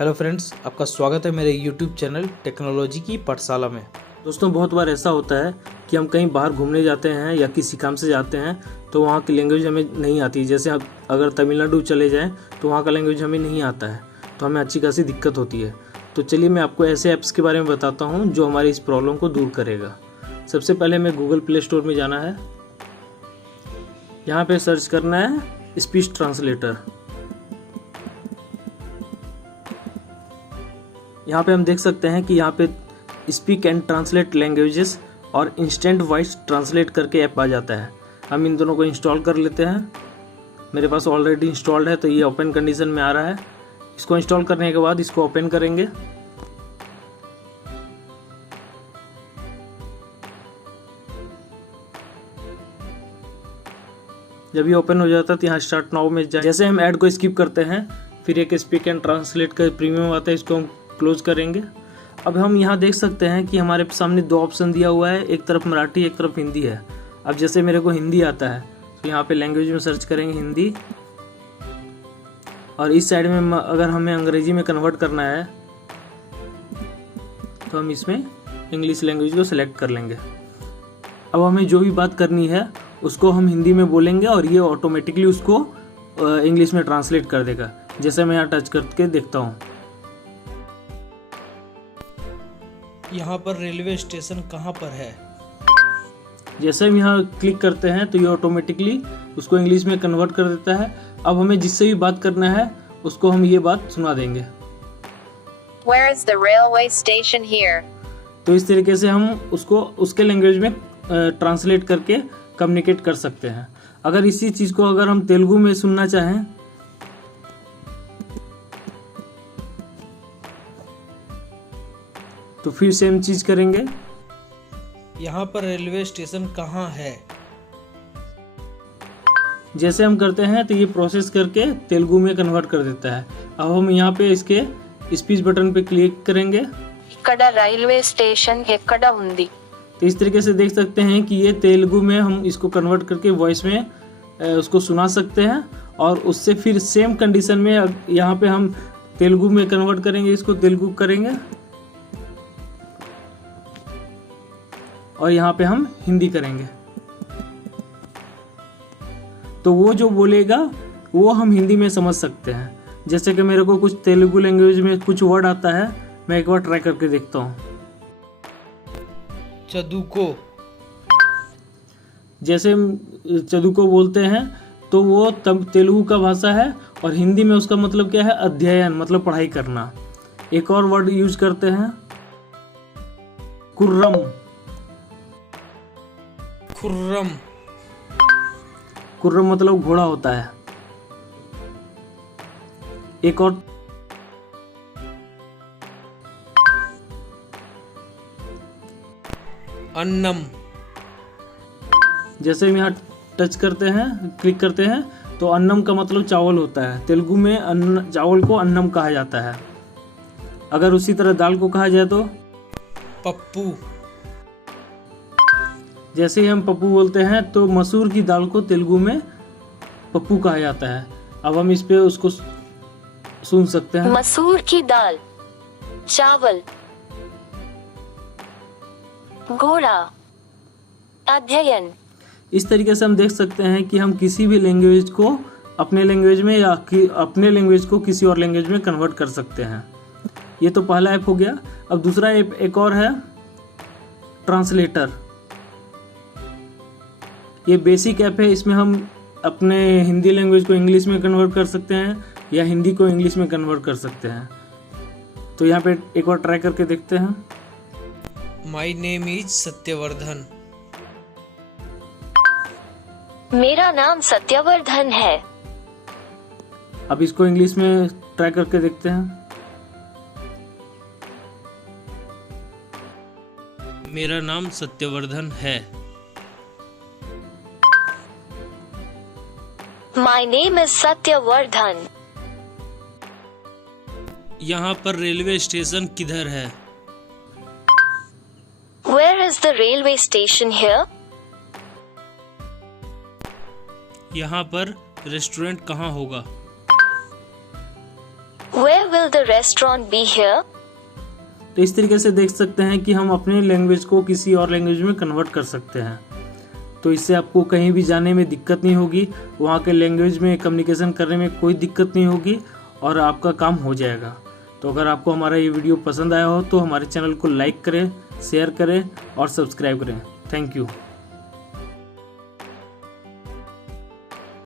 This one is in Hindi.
हेलो फ्रेंड्स, आपका स्वागत है मेरे यूट्यूब चैनल टेक्नोलॉजी की पाठशाला में। दोस्तों, बहुत बार ऐसा होता है कि हम कहीं बाहर घूमने जाते हैं या किसी काम से जाते हैं तो वहाँ की लैंग्वेज हमें नहीं आती। जैसे अगर तमिलनाडु चले जाएं तो वहाँ का लैंग्वेज हमें नहीं आता है, तो हमें अच्छी खासी दिक्कत होती है। तो चलिए मैं आपको ऐसे ऐप्स के बारे में बताता हूँ जो हमारी इस प्रॉब्लम को दूर करेगा। सबसे पहले हमें गूगल प्ले स्टोर में जाना है। यहाँ पर सर्च करना है स्पीच ट्रांसलेटर। यहाँ पे हम देख सकते हैं कि यहाँ पे स्पीक एंड ट्रांसलेट लैंग्वेजेस और इंस्टेंट वॉइस ट्रांसलेट करके ऐप आ जाता है। हम इन दोनों को इंस्टॉल कर लेते हैं। मेरे पास ऑलरेडी इंस्टॉल्ड है तो ये ओपन कंडीशन में आ रहा है। इसको इंस्टॉल करने के बाद इसको ओपन करेंगे। जब ये ओपन हो जाता है तो यहाँ स्टार्ट नाउ में जैसे हम ऐड को स्किप करते हैं, फिर एक स्पीक एंड ट्रांसलेट का प्रीमियम आता है, इसको हम क्लोज करेंगे। अब हम यहाँ देख सकते हैं कि हमारे सामने दो ऑप्शन दिया हुआ है, एक तरफ मराठी एक तरफ हिंदी है। अब जैसे मेरे को हिंदी आता है तो यहाँ पे लैंग्वेज में सर्च करेंगे हिंदी, और इस साइड में अगर हमें अंग्रेजी में कन्वर्ट करना है तो हम इसमें इंग्लिश लैंग्वेज को सिलेक्ट कर लेंगे। अब हमें जो भी बात करनी है उसको हम हिंदी में बोलेंगे और ये ऑटोमेटिकली उसको इंग्लिश में ट्रांसलेट कर देगा। जैसे मैं यहाँ टच करके देखता हूँ, यहाँ पर रेलवे स्टेशन कहाँ पर है। जैसे हम यहाँ क्लिक करते हैं तो ये ऑटोमेटिकली उसको इंग्लिश में कन्वर्ट कर देता है। अब हमें जिससे भी बात करना है उसको हम ये बात सुना देंगे। Where is the railway station here? तो इस तरीके से हम उसको उसके लैंग्वेज में ट्रांसलेट करके कम्युनिकेट कर सकते हैं। अगर इसी चीज़ को अगर हम तेलुगु में सुनना चाहें तो फिर सेम चीज़ करेंगे। यहाँ पर रेलवे स्टेशन कहाँ है। जैसे हम करते हैं तो ये प्रोसेस करके तेलुगु में कन्वर्ट कर देता है। अब हम यहाँ पे इसके स्पीच बटन पे क्लिक करेंगे। ikkada railway station ekkada undi? तो इस तरीके से देख सकते हैं कि ये तेलुगु में हम इसको कन्वर्ट करके वॉइस में उसको सुना सकते हैं, और उससे फिर सेम कंडीशन में यहाँ पे हम तेलुगु में कन्वर्ट करेंगे, इसको तेलुगु करेंगे और यहाँ पे हम हिंदी करेंगे। तो वो जो बोलेगा वो हम हिंदी में समझ सकते हैं। जैसे कि मेरे को कुछ तेलुगु लैंग्वेज में कुछ वर्ड आता है, मैं एक बार ट्राई करके देखता हूँ। चदुको, जैसे चदुको बोलते हैं तो वो तब तेलुगु का भाषा है, और हिंदी में उसका मतलब क्या है, अध्ययन, मतलब पढ़ाई करना। एक और वर्ड यूज करते हैं, कुर्रम। खुर्रम, कुर्रम मतलब घोड़ा होता है। एक और अन्नम। जैसे हम यहाँ टच करते हैं, क्लिक करते हैं तो अन्नम का मतलब चावल होता है। तेलुगु में अन्न, चावल को अन्नम कहा जाता है। अगर उसी तरह दाल को कहा जाए तो पप्पू। जैसे ही हम पप्पू बोलते हैं तो मसूर की दाल को तेलुगु में पप्पू कहा जाता है। अब हम इस पे उसको सुन सकते हैं। मसूर की दाल, चावल, घोड़ा, अध्ययन। इस तरीके से हम देख सकते हैं कि हम किसी भी लैंग्वेज को अपने लैंग्वेज में या अपने लैंग्वेज को किसी और लैंग्वेज में कन्वर्ट कर सकते हैं। ये तो पहला ऐप हो गया। अब दूसरा ऐप एक और है, ट्रांसलेटर। ये बेसिक ऐप है। इसमें हम अपने हिंदी लैंग्वेज को इंग्लिश में कन्वर्ट कर सकते हैं या हिंदी को इंग्लिश में कन्वर्ट कर सकते हैं। तो यहाँ पे एक बार ट्राई करके देखते हैं। My name is Satyavardhan. मेरा नाम सत्यवर्धन है। अब इसको इंग्लिश में ट्राई करके देखते हैं। मेरा नाम सत्यवर्धन है। My name is सत्यवर्धन। यहाँ पर रेलवे स्टेशन किधर है। Where is the railway station here? यहाँ पर रेस्टोरेंट कहाँ होगा। Where will the restaurant be here? तो इस तरीके से देख सकते हैं कि हम अपने लैंग्वेज को किसी और लैंग्वेज में कन्वर्ट कर सकते हैं। तो इससे आपको कहीं भी जाने में दिक्कत नहीं होगी, वहाँ के लैंग्वेज में कम्युनिकेशन करने में कोई दिक्कत नहीं होगी और आपका काम हो जाएगा। तो अगर आपको हमारा ये वीडियो पसंद आया हो तो हमारे चैनल को लाइक करें, शेयर करें और सब्सक्राइब करें। Thank you.